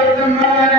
of the man.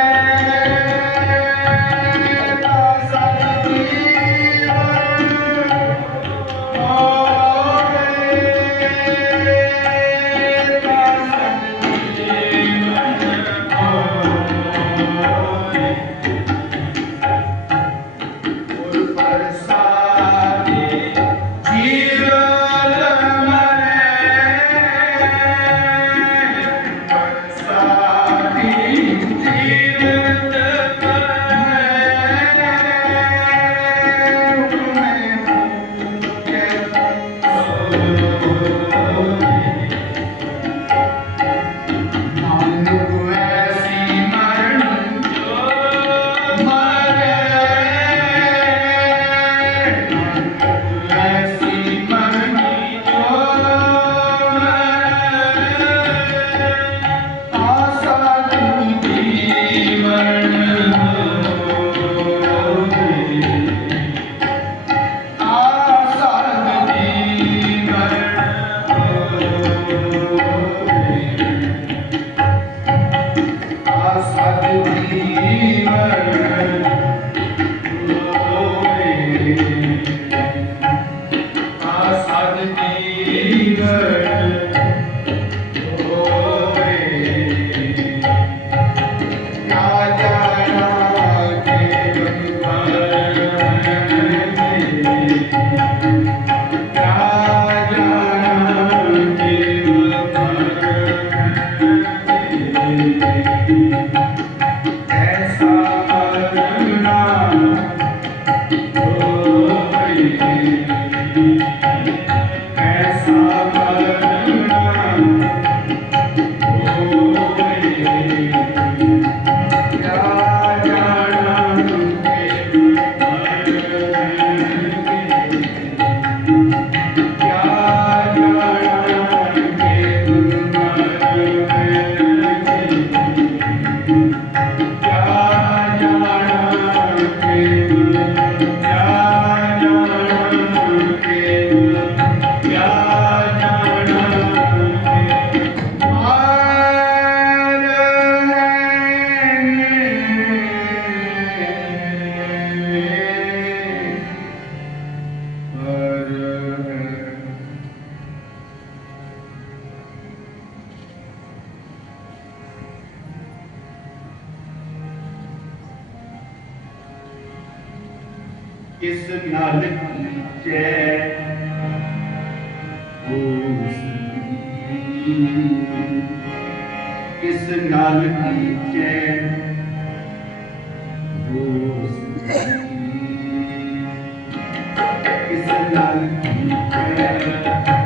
ਇਸ ਨਾਲ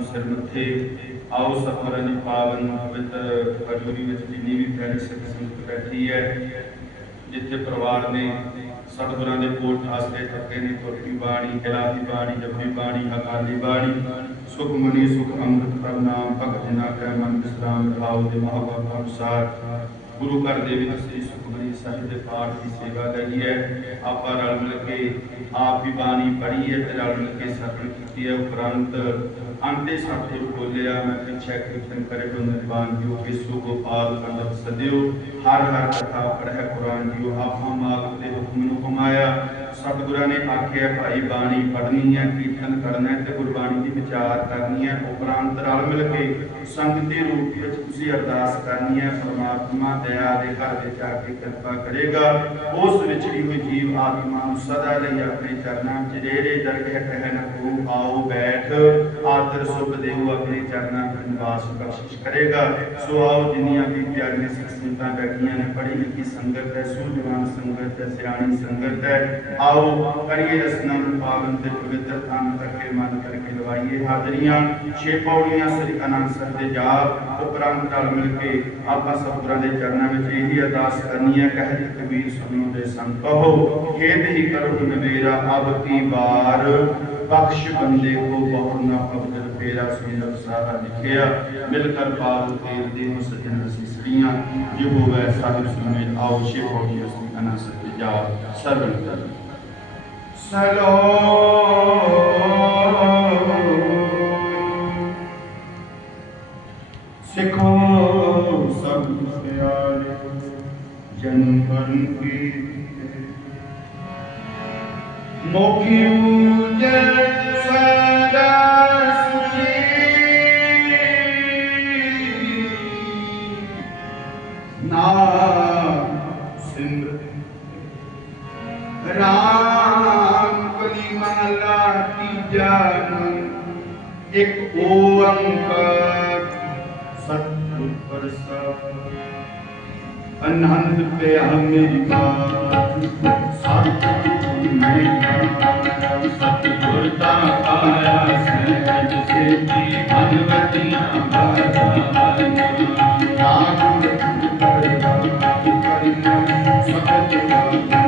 ਦਾ ਸਿਰ ਮੱਥੇ, ਆਓ ਸਫਰ ਪਾਵਨ ਪਵਿੱਤਰ ਹਜ਼ੂਰੀ ਵਿੱਚ ਜਿੰਨੀ ਵੀ ਪਿਆਰੀ ਸਿੱਖ ਸੰਗਤ ਬੈਠੀ ਹੈ, ਜਿੱਥੇ ਪਰਿਵਾਰ ਨੇ ਸਤਿਗੁਰਾਂ ਦੇ ਕੋਟ ਆਸਰੇ ਤੱਕੇ ਨੇ ਤੁਰਕੀ ਬਾਣੀ ਇਲਾਹੀ ਬਾਣੀ ਜਪੀ ਬਾਣੀ ਅਕਾਲੀ ਬਾਣੀ, ਸੁਖ ਸੁਖ ਅੰਮ੍ਰਿਤ ਪ੍ਰਭ ਨਾਮ, ਭਗਤ ਜਨਾ ਕੈ ਮਨ ਵਿਸਰਾਮ ਰਹਾਉ ਦੇ ਮਹਾਵਾਕ ਅਨੁਸਾਰ। ਗੁਰੂ ਘਰ ਦੇ ਵਿੱਚ ਸ੍ਰੀ ਸੁਖਮਨੀ ਸਾਹਿਬ ਦੇ ਪਾਠ ਦੀ ਸੇਵਾ ਕਰੀ ਹੈ। ਆਪਾਂ ਰਲ ਮਿਲ ਕੇ ਆਪ ਵੀ ਬਾਣੀ ਪੜ੍ਹੀ ਹੈ ਤੇ ਰਲ ਮਿਲ ਕੇ ਸਰਵਣ ਕੀਤੀ ਹੈ। ਉਪਰੰਤ ਅੰਤੇ ਸਤਿਗੁਰ ਬੋਲਿਆ, ਮੈਂ ਪਿੱਛੇ ਕੀਰਤਨ ਕਰੇ ਗੁਣ ਨਿਰਵਾਨ ਜੀਓ, ਕੇਸੂ ਗੋਪਾਲ, ਪੰਡਤ ਸਦਿਓ, ਹਰ ਹਰ ਕਥਾ ਪੜ੍ਹੈ ਕੁਰਾਨ ਜੀਓ ਆਪਾ ਮਾਲਕ ਦੇ ਹੁਕਮ ਨੂੰ ਕਮਾਇਆ ਸਤਿਗੁਰਾਂ ਨੇ ਆਖਿਆ, ਭਾਈ ਬਾਣੀ ਪੜ੍ਹਨੀ ਹੈ, ਕੀਰਤਨ ਕਰਨਾ ਤੇ ਗੁਰਬਾਣੀ ਦੀ ਵਿਚਾਰ ਕਰਨੀ ਹੈ। ਉਪਰੰਤ ਰਲ ਮਿਲ ਕੇ ਸੰਗਤੀ ਰੂਪ ਵਿੱਚ ਤੁਸੀਂ ਅਰਦਾਸ ਕਰਨੀ ਹੈ। ਪਰਮਾਤਮਾ ਦਇਆ ਦੇ ਘਰ ਵਿੱਚ ਆ ਕੇ ਕਿਰਪਾ ਕਰੇਗਾ। ਉਸ ਵਿਚੜੀ ਹੋਈ ਜੀਵ ਆਤਮਾ ਨੂੰ ਸਦਾ ਲਈ ਆਪਣੇ ਚਰਨਾਂ 'ਚ ਜਿਹੜੇ ਦਰਗਹਿ ਕਹਿਣ ਕੋ ਆਓ, ਬੈਠ। ਆਦਰ ਸੁਖ ਦੇਉ ਆਪਣੇ ਚਰਨਾਂ 'ਚ ਨਿਵਾਸ ਬਖਸ਼ਿਸ਼ ਕਰੇਗਾ। ਸੋ ਆਓ, ਜਿੰਨੀਆਂ ਵੀ ਪਿਆਰੀਆਂ ਸਿੱਖ ਸੰਗਤਾਂ ਬੈਠੀਆਂ ਨੇ, ਪੜ੍ਹੀ ਲਿਖੀ ਸੰਗਤ ਹੈ, ਸੂਝਵਾਨ ਸੰਗਤ ਹੈ, ਸਿਆਣੀ ਸੰਗਤ ਹੈ, ਆਓ ਕਰੀਏ ਰਸਨਾ ਨੂੰ ਪਾਵਨ ਤੇ ਪਵਿੱਤਰ ਤਨ ਕਰਕੇ ਮਨ ਕਰਕੇ ਲਵਾਈਏ। ਹਾਜ਼ਰੀਆਂ ਛੇ ਪੌੜੀਆਂ ਸ੍ਰੀ ਅਨੰਦ ਸਾਹਿਬ ਦੇ ਜਾਪ, ਉਪਰੰਤ ਨਾਲ ਮਿਲ ਕੇ ਆਪਾਂ ਸਤਿਗੁਰਾਂ ਦੇ ਚਰਨਾਂ ਵਿੱਚ ਇਹੀ ਅਰਦਾਸ ਕਰਨੀ ਹੈ, ਕਹਿ ਕਬੀਰ ਸੁਣੋ ਦੇ ਸੰਗ ਕਹੋ ਖੇਤ ਹੀ ਕਰੋ ਨਵੇਰਾ ਅਬ ਕੀ ਬਾਰ ਬਖਸ਼ ਬੰਦੇ ਕੋ ਬਹੁ ਨਾ ਅਬਦਲ ਫੇਰਾ ਸੁੰਦਰ ਸਾਰਾ ਲਿਖਿਆ। ਮਿਲ ਕਰ ਪਾਲ ਤੇਰ ਦੇ ਨੂੰ ਸਜਣ ਸਿਸਰੀਆਂ, ਜੋ ਹੋਵੇ ਸਾਹਿਬ ਸੁਨੇ ਆਓ ਛੇ ਪੌੜੀਆਂ ਸ੍ਰੀ ਅਨੰਦ ਸਾਹਿਬ ਦੇ ਜਾਪ, ਸਰਵਣ ਕਰੋ ਸਲੋ ਸਿੱਖੋ ਸਤਿਗੁਰ ਪ੍ਰਸਾਦ ਅਨੰਦ ਪਿਆ ਮੇਰੀ ਬਾਤ ਸਤਿਗੁਰ ਮੈਂ ਸਤਿਗੁਰ ਦਾ ਆਇਆ ਸਹਿਜ ਸੇਤੀ ਭਗਵਤੀਆਂ ਬਾਰਾਂ ਨਾਮ ਕਰਦਾ ਕਰਨਾ ਸਤਿ